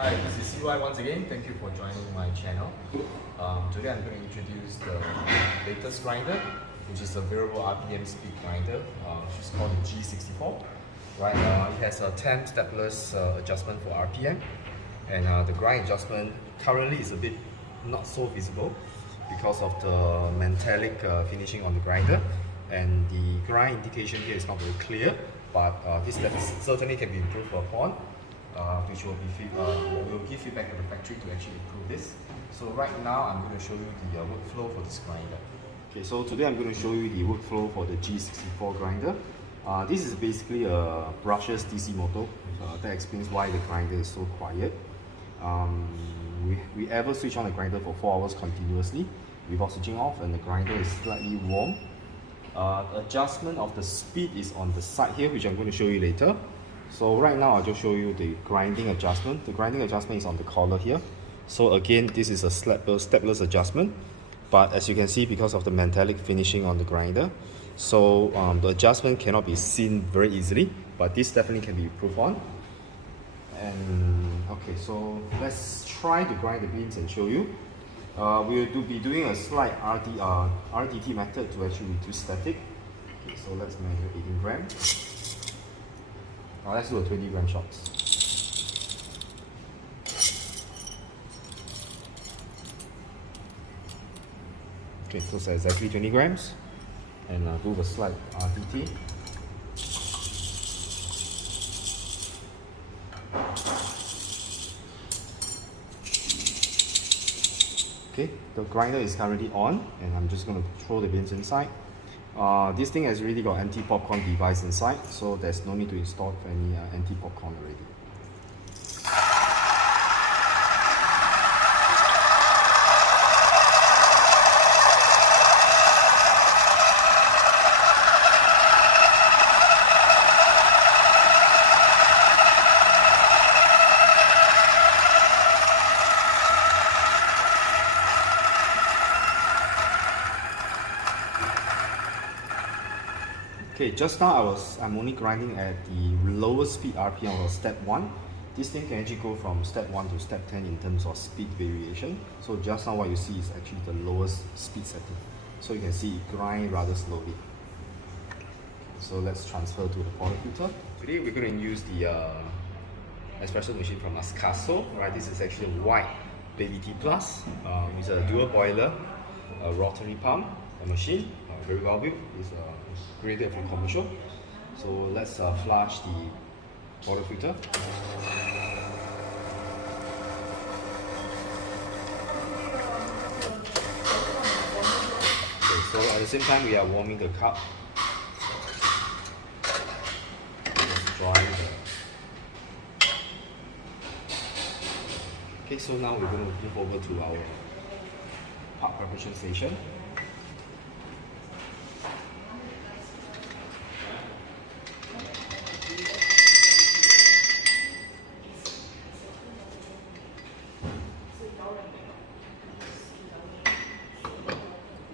Hi, this is CY once again. Thank you for joining my channel. Today I'm going to introduce the latest grinder, which is a variable RPM speed grinder, which is called the G64. Right, it has a 10 stepless adjustment for RPM, and the grind adjustment currently is a bit not so visible because of the metallic finishing on the grinder, and the grind indication here is not very clear, but this certainly can be improved upon, which will give feedback to the factory to actually improve this. So right now I'm going to show you the workflow for this grinder. Okay, so today I'm going to show you the workflow for the G64 grinder. This is basically a brushless DC motor. That explains why the grinder is so quiet. We ever switch on the grinder for 4 hours continuously without switching off, and the grinder is slightly warm. Adjustment of the speed is on the side here, which I'm going to show you later. So right now I'll just show you the grinding adjustment. The grinding adjustment is on the collar here. So again, this is a stepless adjustment, but as you can see, because of the metallic finishing on the grinder, so the adjustment cannot be seen very easily, but this definitely can be improved on. And okay, so let's try to grind the beans and show you. We'll be doing a slight RDT method to actually reduce static. Okay, so let's measure 18 grams. Now let's do a 20 gram shots. Okay, so it's exactly 20 grams. And do a slight RDT. Okay, the grinder is currently on, and I'm just going to throw the beans inside. This thing has already got anti-popcorn device inside, so there's no need to install any anti-popcorn already. Okay, just now I'm only grinding at the lowest speed RPM of step 1. This thing can actually go from step 1 to step 10 in terms of speed variation. So just now what you see is actually the lowest speed setting. So you can see it grind rather slowly. So let's transfer to the polytechnic. Today we're going to use the Espresso machine from Espresso. Right, this is actually a white BT Plus. It's a dual boiler, a rotary pump, a machine, very well built. It's graded from commercial. So let's flush the water filter. Okay, so at the same time we are warming the cup. Let's dry the... Okay, so now we're going to move over to our part preparation station.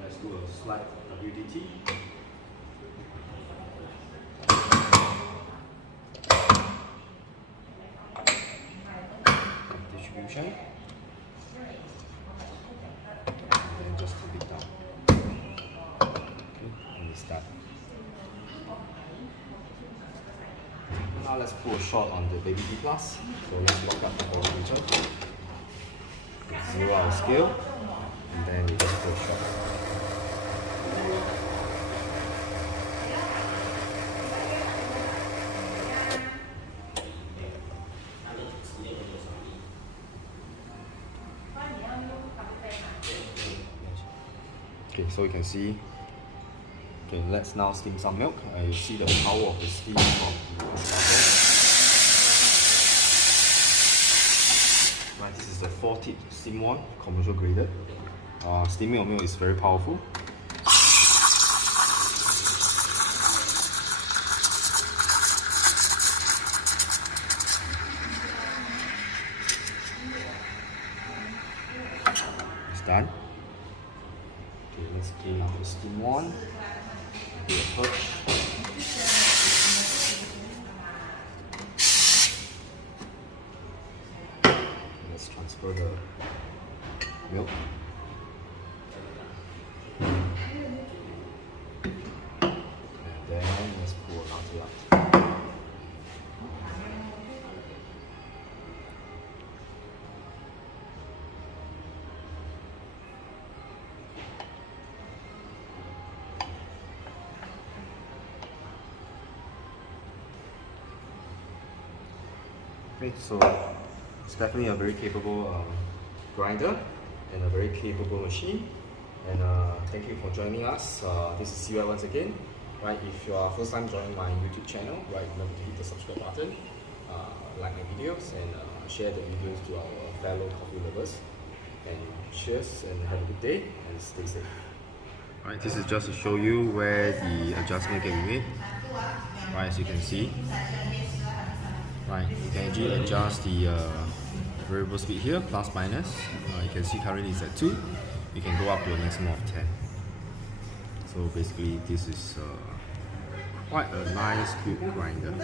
Let's do a slight WDT. Distribution. And then just tip it down. Okay, and it's done. Now let's pull a shot on the baby D plus. So let's lock up the whole filter. Zero our scale, and then we just pull a shot. Okay, so you can see. Okay, let's now steam some milk. You see the power of the steam from the espresso. Right, this is the 4-tip steam one, commercial graded. Steaming of milk is very powerful. It's done. Okay, let's clean out the steam one. Do a push. transfer the milk. And then let's pour latte out. Okay, so it's definitely a very capable grinder and a very capable machine. And thank you for joining us. This is Seah once again. Right, if you are first time joining my YouTube channel, right, remember to hit the subscribe button, like my videos, and share the videos to our fellow coffee lovers. And cheers, and have a good day, and stay safe. Right, this is just to show you where the adjustment can be made. Right, as you can see. Right, you can actually adjust the variable speed here, plus minus. You can see currently it's at 2. You can go up to a maximum of 10. So basically this is quite a nice good grinder.